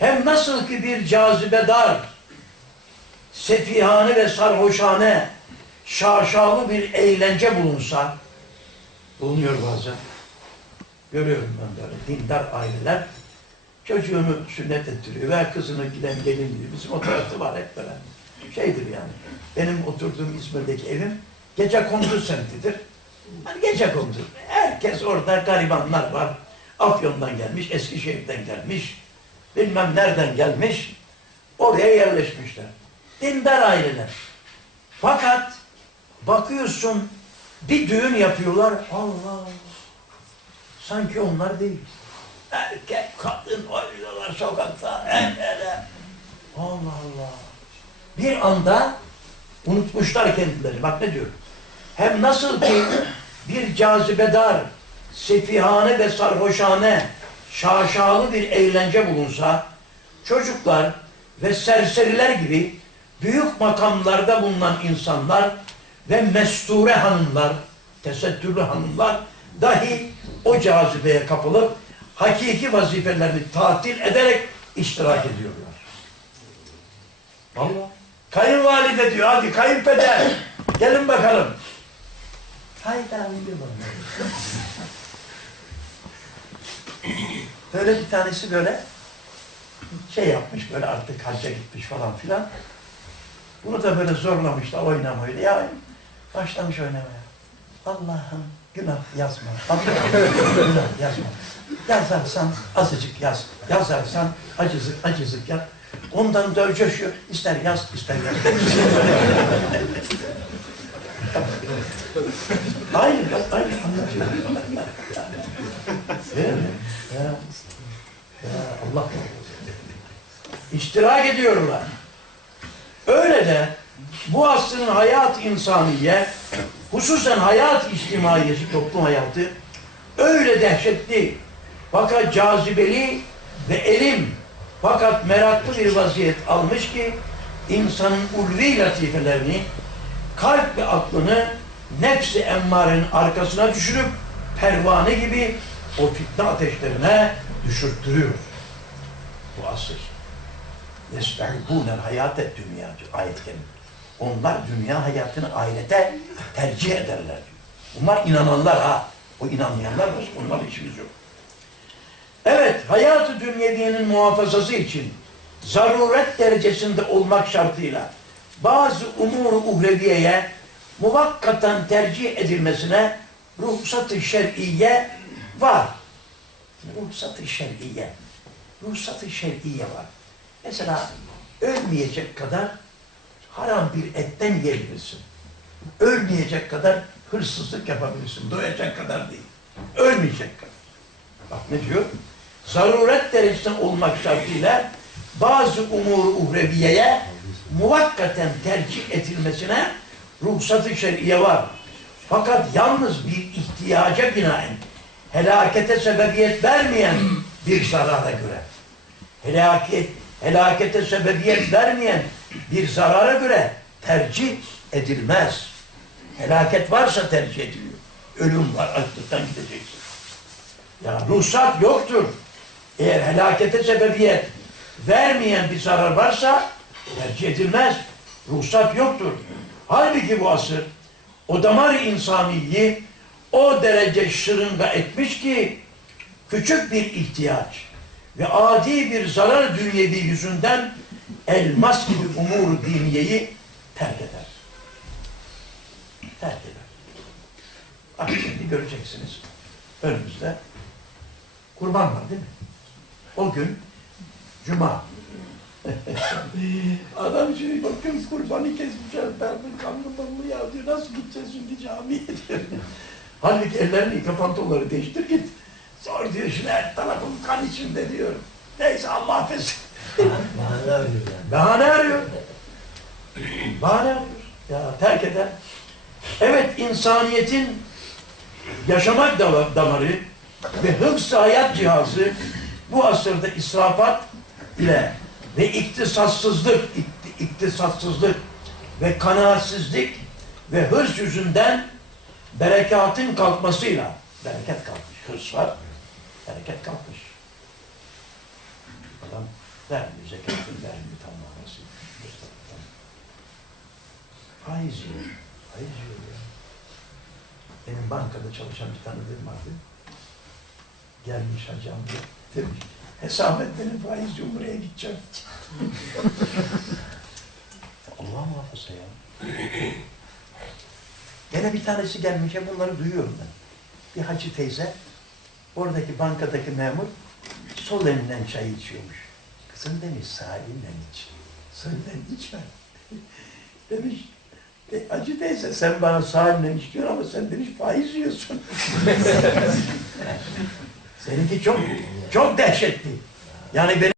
hem nasıl ki bir cazibedar, sefihane ve sarhoşane, şaşalı bir eğlence bulunsa, bulunuyor bazen. Görüyorum ben böyle dindar aileler, çocuğunu sünnet ettiriyor veya kızını giden gelin diyor. Bizim o tarafta var hep böyle. Şeydir yani. Benim oturduğum İzmir'deki evim gece kondu semtidir. Hani gece kondu. Herkes orada garibanlar var. Afyon'dan gelmiş, Eskişehir'den gelmiş, bilmem nereden gelmiş, oraya yerleşmişler. Dindar aileler. Fakat bakıyorsun bir düğün yapıyorlar, Allah sanki onlar değil. Erkek, kadın oynuyorlar sokakta, el ele. Allah Allah. Bir anda unutmuşlar kendileri. Bak ne diyor? Hem nasıl ki bir cazibedar, sefihane ve sarhoşane, şaşalı bir eğlence bulunsa, çocuklar ve serseriler gibi büyük makamlarda bulunan insanlar ve mesture hanımlar, tesettürlü hanımlar dahi o cazibeye kapılıp hakiki vazifelerini tatil ederek iştirak ediyorlar. Allah. Kayınvalide diyor, hadi kayınpeder, gelin bakalım. Hayda diyor bana. Böyle bir tanesi böyle şey yapmış böyle artık hacca gitmiş falan filan. Bunu da böyle zorlamışlar oynamayla. Ya başlamış oynamaya. Allah'ım günah yazma. Allah'ım günah yazma. Yazarsan azıcık yaz. Yazarsan acızık acızık yaz. Ondan da coşuyor. İster yaz, ister yaz. aynı, aynı anlatıyor. Değil mi? Ya, ya Allah İştirak ediyorlar. Öyle de bu asrın hayat insaniye, hususen hayat içtimaiyesi, toplum hayatı öyle dehşetli, fakat cazibeli ve elim, fakat meraklı bir vaziyet almış ki insanın ulvi latifelerini, kalp ve aklını nefsi emmarenin arkasına düşürüp pervane gibi o fitne ateşlerine düşürttürüyor. Bu asır. يَسْتَعِبُونَ hayate dünya diyor ayet kerime. Onlar dünya hayatını ahirete tercih ederler diyor. Bunlar inananlar ha. O inanmayanlar var. Onlarla işimiz yok. Evet, hayatı dünyeviyenin muhafazası için zaruret derecesinde olmak şartıyla bazı umur uhreviyeye muvakkaten tercih edilmesine ruhsat-ı şer'iye var. Ruhsat-ı şer'iye. Ruhsat-ı şer'iye var. Mesela ölmeyecek kadar haram bir etten yiyebilirsin. Ölmeyecek kadar hırsızlık yapabilirsin. Doyacak kadar değil. Ölmeyecek kadar. Bak ne diyor? Zaruret derecesinde olmak şartıyla bazı umur uhreviyeye muvakkaten tercih edilmesine ruhsat-ı şer'iye var. Fakat yalnız bir ihtiyaca binaen helakete sebebiyet vermeyen bir zarara göre helaket, helakete sebebiyet vermeyen bir zarara göre tercih edilmez. Helaket varsa tercih ediliyor. Ölüm var, açlıktan gideceksin. Ya ruhsat yoktur. Eğer helakete sebebiyet vermeyen bir zarar varsa tercih edilmez. Ruhsat yoktur. Halbuki bu asır o damar insaniyi o derece şırınga etmiş ki küçük bir ihtiyaç ve adi bir zarar dünyevi yüzünden elmas gibi umur diniyeyi terk eder. Terk eder. Bak şimdi göreceksiniz. Önümüzde kurban var değil mi? O gün Cuma. Adam şimdi bakın kurbanı kesmişler, berbin kanlı banlı ya diyor, nasıl gideceğiz şimdi camiye diyor. Halbuki ellerini yıka pantolonları değiştir git. Zor diyor şimdi her tarafım kan içinde diyor. Neyse Allah affetsin. Bahane arıyor yani. Bahane arıyor. Bahane arıyor. Ya terk eder. Evet insaniyetin yaşamak da- damarı ve hıfz hayat cihazı bu asırda israfat ile ve iktisatsızlık, ikti- iktisatsızlık ve kanaatsizlik ve hırs yüzünden berekatın kalkmasıyla bereket kalkmış. Hırs var, bereket kalkmış. Adam Vermiyor, zekatını vermiyor tamamlaması. Faiz yiyor. Faiz yiyor ya. Benim bankada çalışan bir tanıdığım vardı. Gelmiş hacı amca. Demiş, hesap et benim faizci umreye gideceğim. Allah muhafaza ya. Gene bir tanesi gelmiş, hep bunları duyuyorum ben. Bir hacı teyze, oradaki bankadaki memur sol elinden çay içiyormuş. Kızım demiş sağ elinle iç. Solden içme. demiş, e, hacı teyze sen bana sağ elinle iç diyorsun ama sen demiş faiz yiyorsun. Seninki çok çok dehşetli. Yani benim